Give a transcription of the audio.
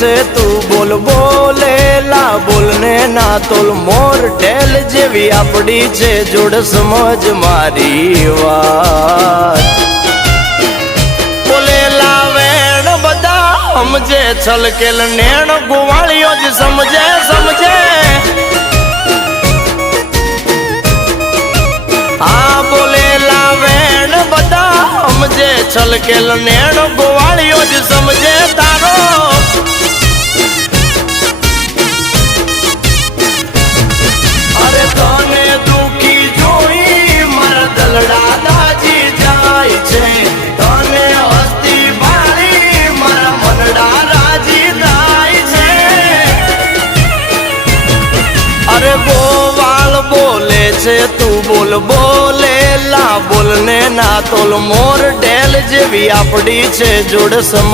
છે તું બોલ બોલેલા બોલને ના તોલ મોર ઢેલ જેવી આપડી છે જોડ સમજ મારી વાત બોલેલા વેણ બધા સમજે છલકેલ નેણ ગોવાળીઓ જ સમજે સમજે હા બોલેલા વેણ બધા સમજે છલકેલ નેણ ગોવાળીઓ જ સમજે તારો અરે તને દુખી જોઈ મારા દલડા દાજી જાય છે તને હસ્તી ભાળી મારા મનડા રાજી થાય છે અરે ગોવાળ બોલે છે તું બોલ બોલેલા બોલને ના તોલ મોર ઢેલ જેવી આપડી છે જોડ સમ